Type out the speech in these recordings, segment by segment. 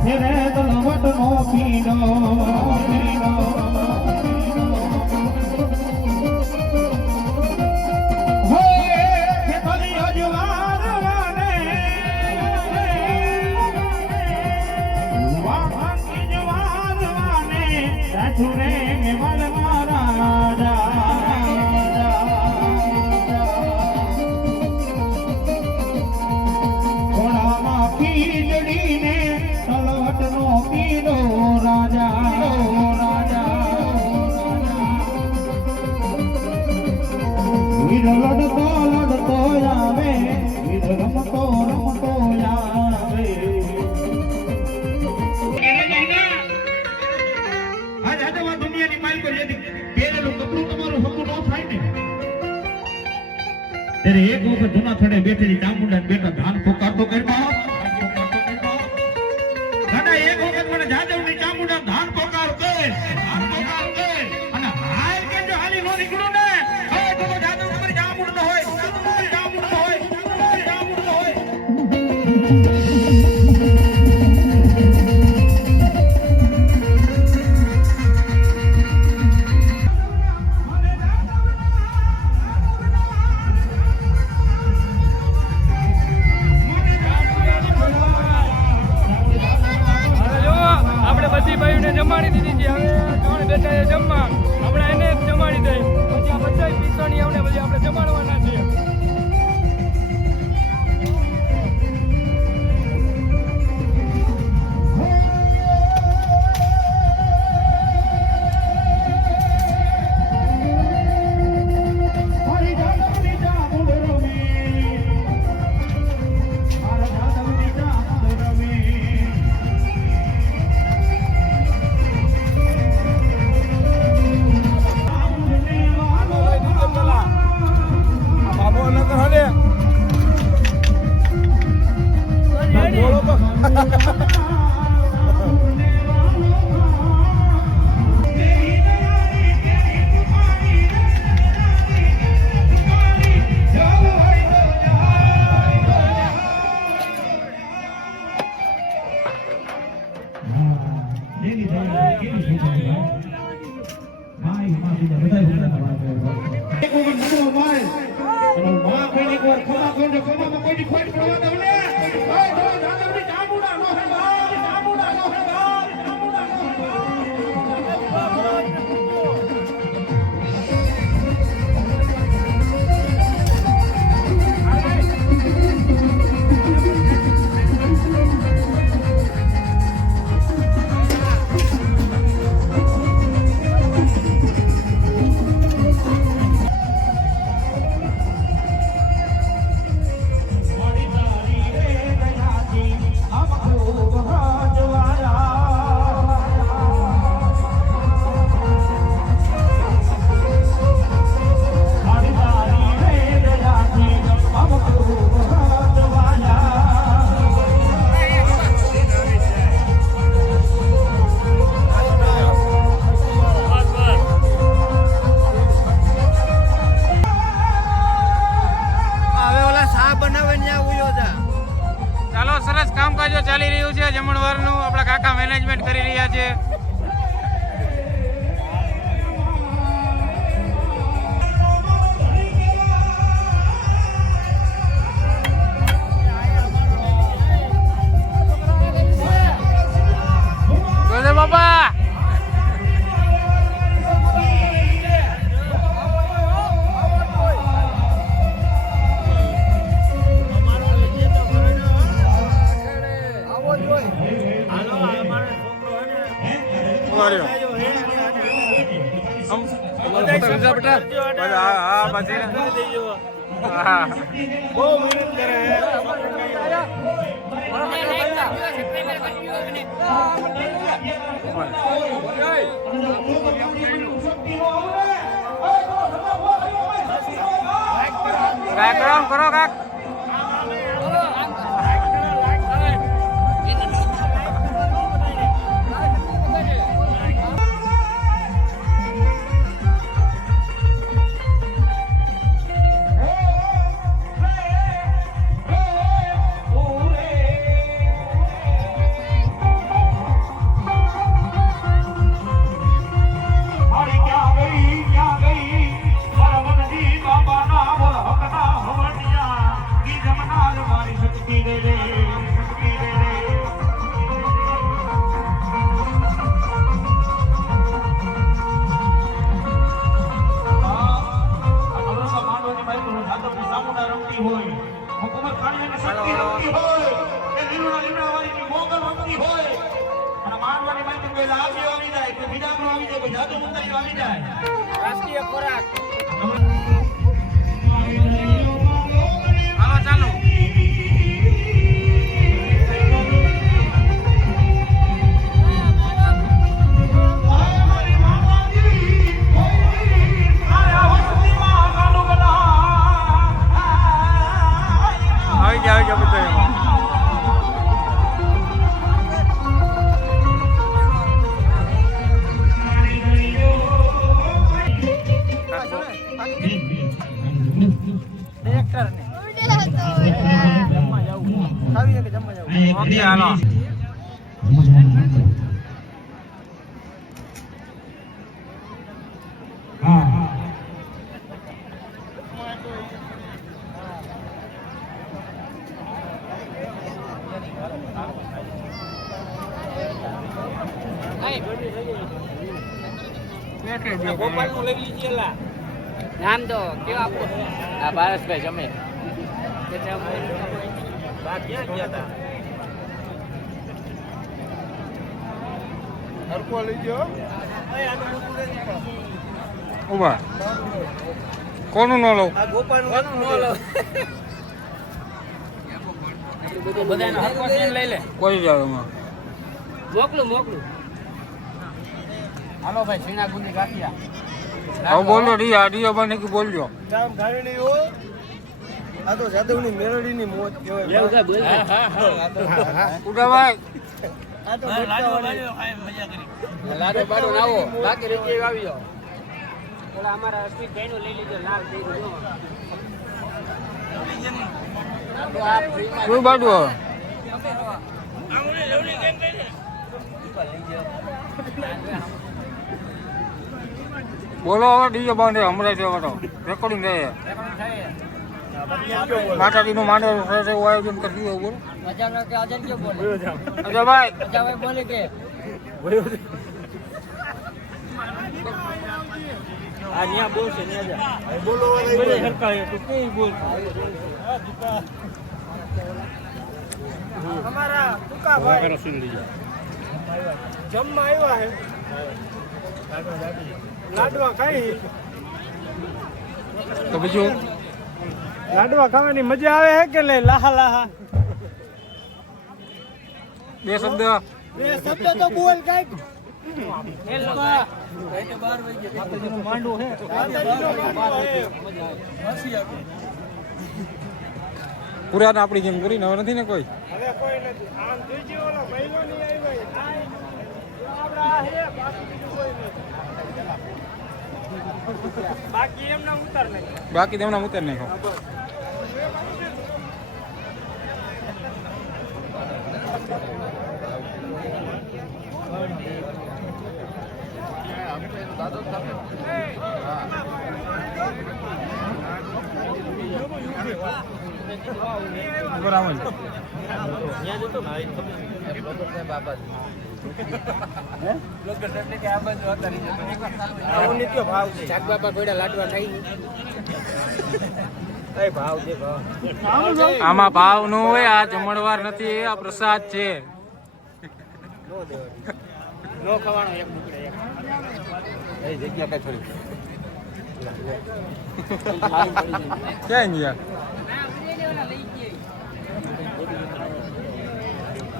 સાથે રે તલવટ નો પીડો લડતો લડતો આવે રમતો રમતો આવે આજ આદવા દુનિયાની માલિકો જેથી પહેરેલું કપડું તમારું હકું ન થાય ને ત્યારે એક વખત જૂના થડે બેઠેલી ચામુંડા બેટા ધાન પોકારતો કરવા દાદા એક વખત મને જાદવની ચામુંડા ધાન પોકાર કે અને હાલ કે જો હાલી નો નીકળું ને જમાડી દીધી છે હવે ત્રણ બેટા જમવા આપણે એને જમાડી દઈ પછી આ બધા પીસાની આવને પછી આપણે જમાડવાના છે સરસ કામકાજો ચાલી રહ્યું છે જમણવારનું આપણા કાકા મેનેજમેન્ટ કરી રહ્યા છે બાબા કરો કાક કોઈ લાભીઓ આવી જાય, કોઈ બીજાનો આવી જાય, કોઈ જાદુ મંતરીઓ આવી જાય. રાષ્ટ્રીય ખોરાક હાલો ચાલો આવી ગયા બધા એમાં ઓકે હાલો ગોપાલનું લઈ લીજીએ લા નામ તો કેવા આપો આ ભારતભાઈ જમે ક્યાં ગયા હતા હરકો લઈ ગયો ઉભા કોનું નો લઉં આ ગોપાલનું કોનું નો લઉં બધાનો હરકો સીન લઈ લે કોઈ જાવ એમાં મોકલું હાલો ભાઈ સીણા ગુંદી ગાંઠિયા હવે બોલો ડીયા બને કે બોલજો નામ ધારણી હો આ તો જાદવની મેરડીની મોજ કહેવાય ઉડા ભાઈ આ તો લાડો બાડો નાવો બાકી રીતે આવી જાઓ ઓલા અમારા અસ્મિત ભાઈ નું લઈ લીજો લાલ દઈ દો કોઈ બાડો આમને લવલી કેમ કહી દે બોલો હવે ડીજે બાંધે હમણાં જવાનો રેકોર્ડિંગ રહે માતાજીનું માંડવ એવું આયોજન કર્યું બોલો અજયભાઈ બોલે કે આ ન્યા બોલશે ન્યા બોલો સરકાર તું કઈ બોલ અમારા ટુકાભાઈ જમવા આવ્યા હે લાડવા ખાઈ તો બીજું લાડવા ખાવાની મજા આવે છે કે નહીં લાહા લાહા બે શબ્દ તો બોલ કાઈ પુરાના આપણી જેમ કરીને હવે નથી ને કોઈ હવે કોઈ નથી આમ જોઈજે ઓલો મહિનો નહીં આવ્યો બાકી એમના ઉતાર નાખો આમાં ભાવ નો હોય આ જમણવાર નથી આ પ્રસાદ છે નો ખવાનો એક ટુકડે એક જગ્યા કઈ થોડી ક્યાં ગયા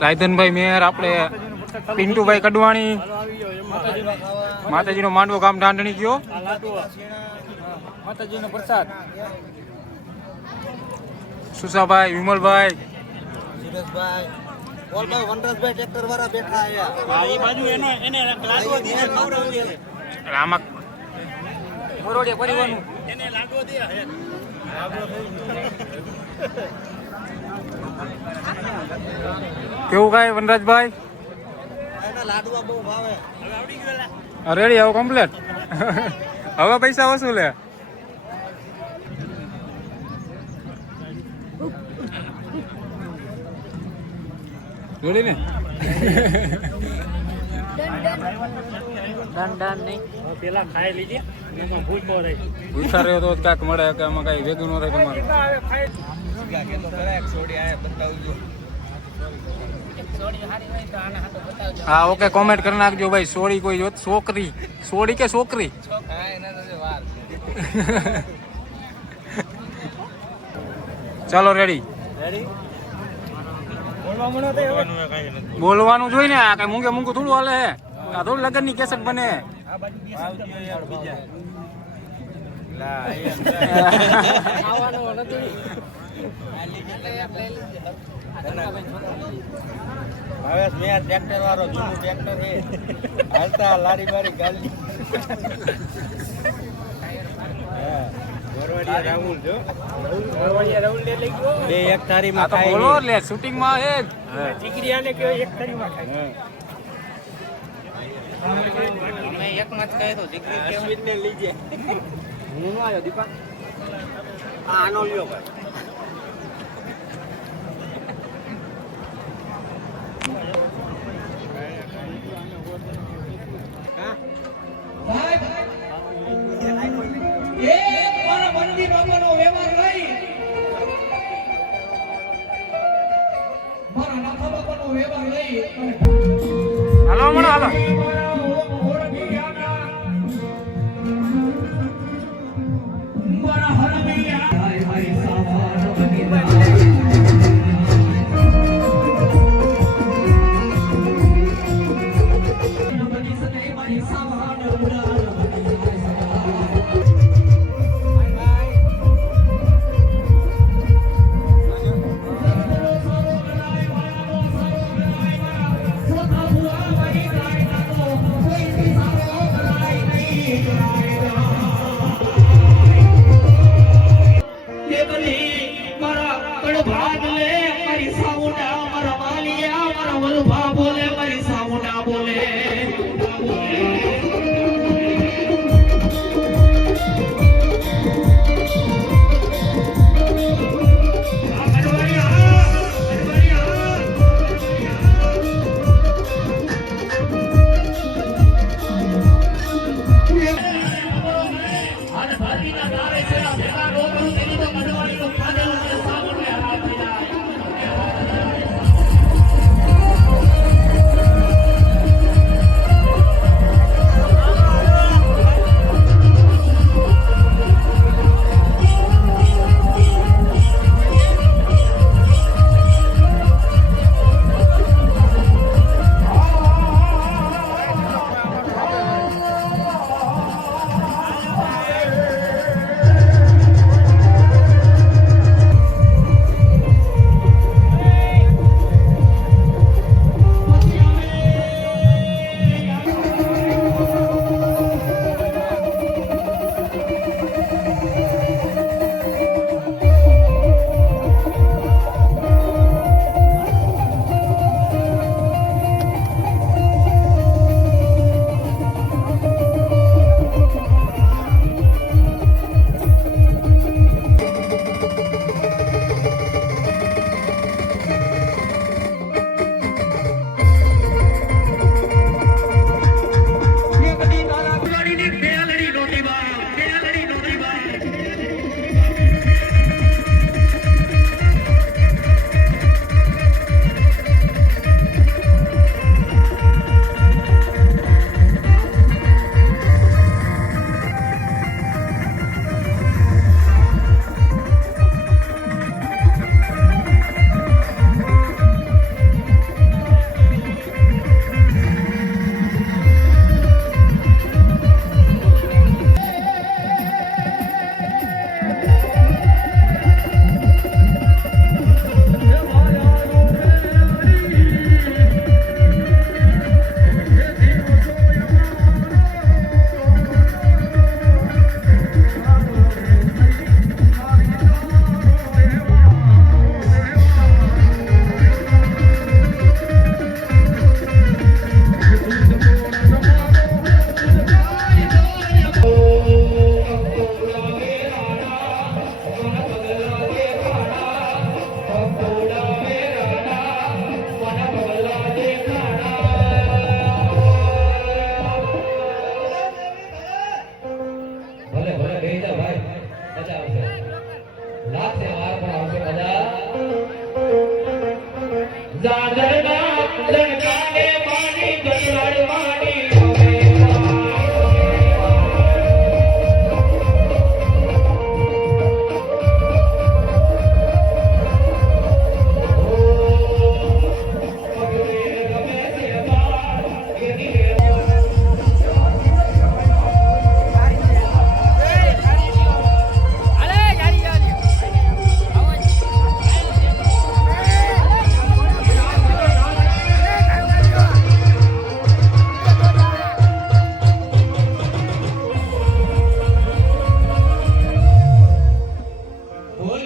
રાયધનભાઈ મેયર આપણે પિન્ટુભાઈ કડવાણી માતાજીનો માંડવો ગામ ઢાંઢણી ગયો માતાજીનો પ્રસાદ સુસાભાઈ વિમલભાઈ સુરેશભાઈ ઓલભાઈ વનરાજભાઈ ટ્રેક્ટર વાળા બેઠા આયા આ બાજુ એને લાડવો દે ખવડાવી દે રામક મોરોડે પરિવાનું એને લાડવો દે કેવું કાય વનરાજભાઈ એના લાડવા બહુ ભાવે હવે આવડી ગયેલા રેડી હવે કમ્પ્લીટ હવે પૈસા વસૂલે જોડી ને ડન નહીં પેલા ખાઈ લીજે એમાં ભૂલ બહુ રહી ભૂખા રહ્યો તો કાંઈક મળે કે આમાં કાંઈ ભેગું ન રહે તમારે હા ઓકે કોમેન્ટ કરી નાખજો ભાઈ. સોળી કોઈ જોત છોકરી સોળી કે છોકરી? ચાલો રેડી. બોલવાનું જોઈ ને આ કઈ મૂંગે મૂંગું થોડું હાલે હે. આ થોડું લગન ની કેસેટ બને. ભાવેશ મેં ટ્રેક્ટર વાળો જૂનું ટ્રેક્ટર છે હાલતા લારી બારી ગાલી રાહુલ જો બે એક થાળી માં ખાય બોલો લે શૂટિંગ માં એ દીકરી આને કે એક થાળી માં ખાય મેં એક માં જ કહે તો દીકરી અશ્વિન ને લીજે હું આવ્યો દીપા આનો લ્યો ભાઈ હાલો હમણાં હાલો.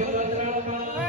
વસ્ત્રાલમાં